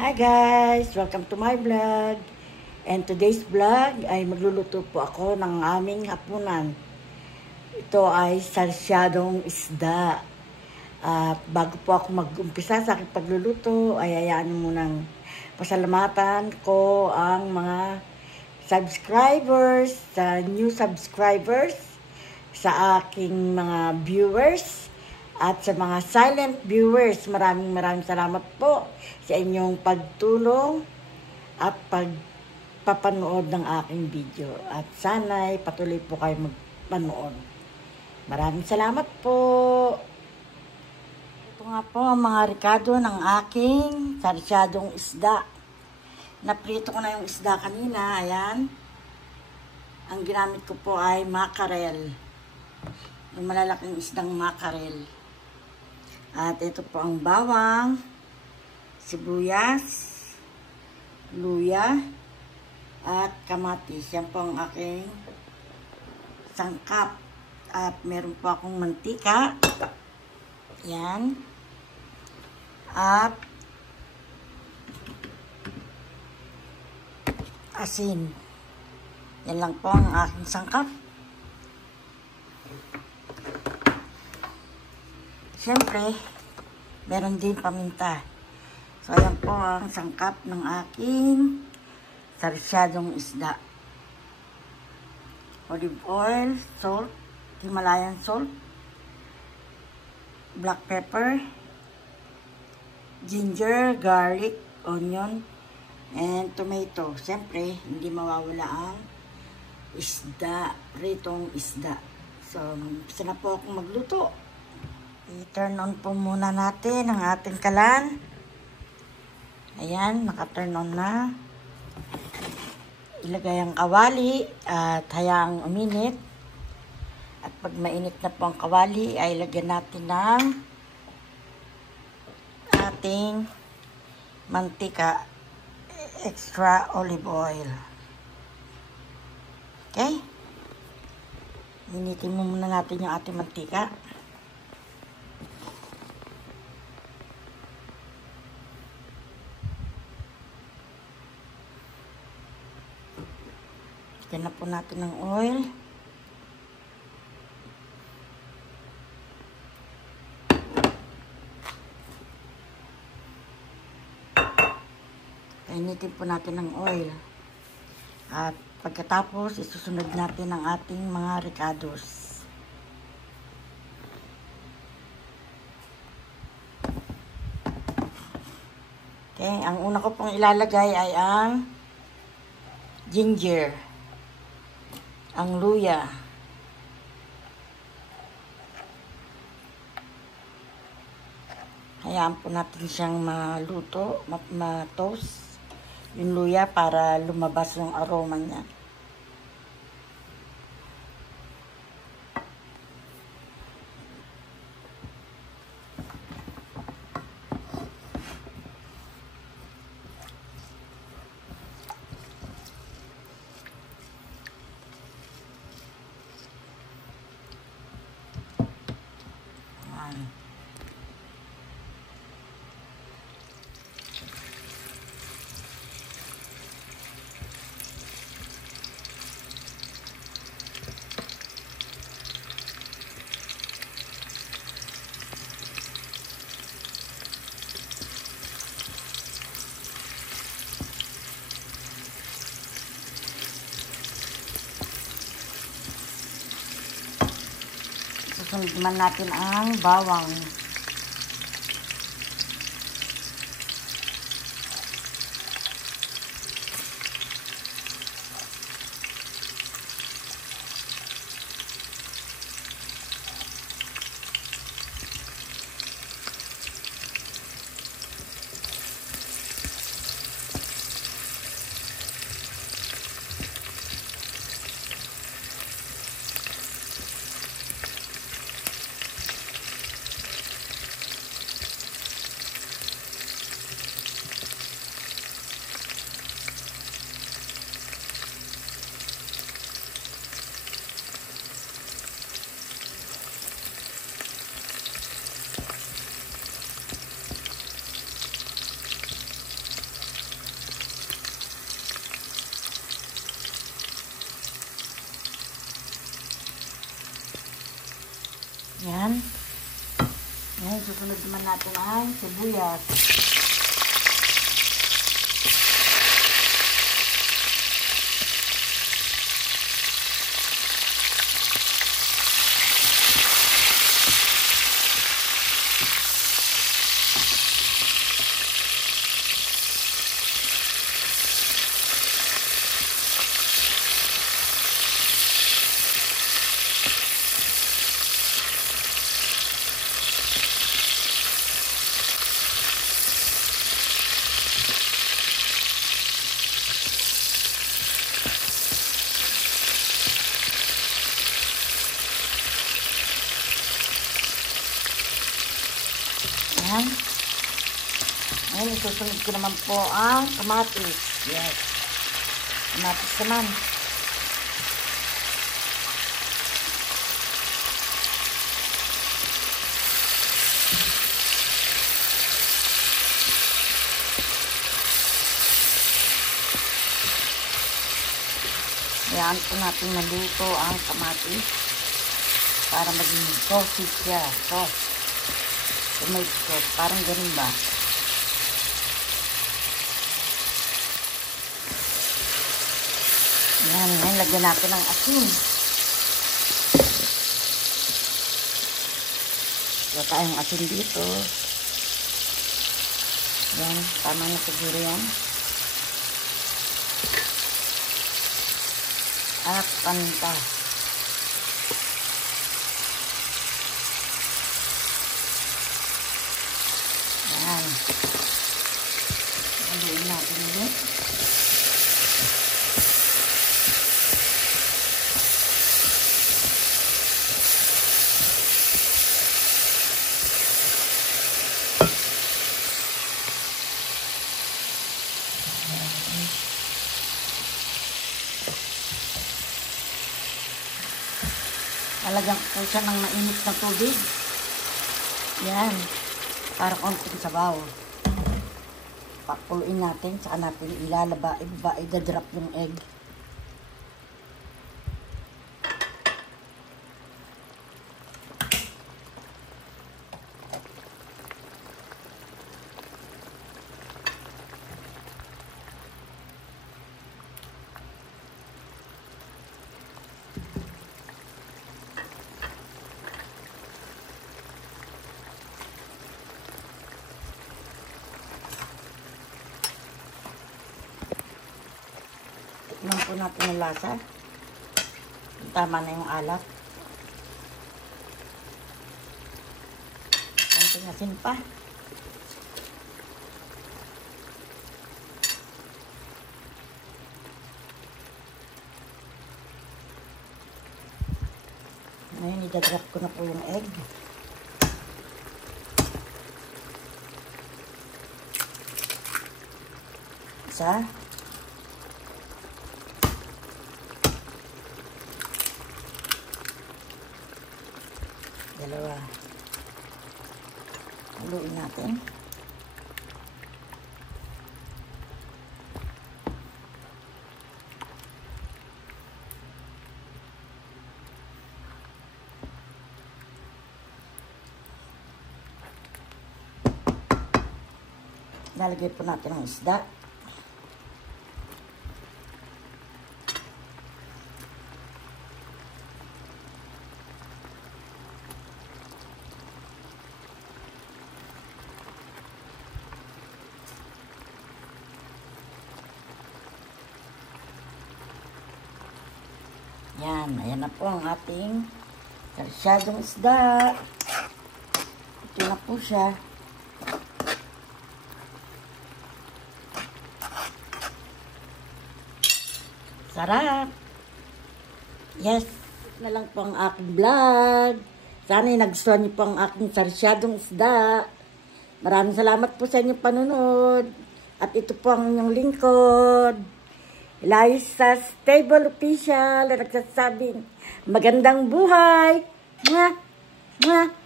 Hi guys! Welcome to my vlog. And today's vlog ay magluluto po ako ng aming hapunan. Ito ay sarsyadong isda. Bago po ako mag-umpisa sa aking pagluluto, ay hayaan mo munang pasalamatan ko ang mga subscribers, new subscribers, sa aking mga viewers, at sa mga silent viewers. Maraming salamat po sa inyong pagtulong at pagpapanood ng aking video. At sana'y patuloy po kayo magpanood. Maraming salamat po. Ito nga po ang mga rekado ng aking sarsyadong isda. Naprito ko na yung isda kanina. Ayan. Ang ginamit ko po ay mackerel. Yung malalaking isdang mackerel. At ito po ang bawang, sibuyas, luya, at kamatis. Yan po ang aking sangkap. At meron po akong mantika. Yan. At asin. Yan lang po ang aking sangkap. Siyempre, meron din paminta. So, ayan po ang sangkap ng aking sarsyadong isda. Olive oil, salt, Himalayan salt, black pepper, ginger, garlic, onion, and tomato. Siyempre, hindi mawawala ang isda, pritong isda. So, gusto na po akong magluto. I-turn on po muna natin ang ating kalan. Ayan, naka-turn on na. Ilagay ang kawali at hayaang uminit. At pag mainit na po ang kawali, ay lagyan natin ng ating mantika, extra olive oil. Okay? Initin muna natin yung ating mantika. Lagyan na po natin ng oil. Kainitin po natin ng oil. At pagkatapos, isusunod natin ang ating mga recados. Okay, ang una ko pong ilalagay ay ang ginger, ang luya, hayaan po natin siyang maluto, ma-toast yung luya para lumabas yung aroma niya. Susunod naman natin ang bawang. Sunod naman natin ang sibuyas. Ayan. Ngayon, isusunod ko naman po ang kamatis. Yes. Kamatis naman. Ayan po natin maluto ang kamatis para maging saucy siya. Sauce. Tomato sauce. Parang ganun ba? Ayan. Ngayon, lagyan natin ng asin. Wala tayong asin dito. Ayan. Tama na siguro yan. At panta. Ayan. Haluin natin ulit. Lalagyan ko po siya ng mainit na tubig. Yan. Para konting sabaw. Pakuluin natin. Saka natin ilalaba. Idadrop yung egg. Tikman po natin ang lasa. Tama na yung alat. Konting asin pa. Ngayon, idadrop ko na po yung egg. Isa. Dalawa. Haluin natin. Lalagay po natin ang isda. Yan, ayan na po ang ating sarsyadong isda. Ito na po siya. Sarap! Yes, na lang po ang aking vlog. Sana'y nagustuhan niyo po ang aking sarsyadong isda. Maraming salamat po sa inyong panunod. At ito po ang inyong lingkod, Liza Stable Official, na nagsasabing magandang buhay. Mwah! Mwah!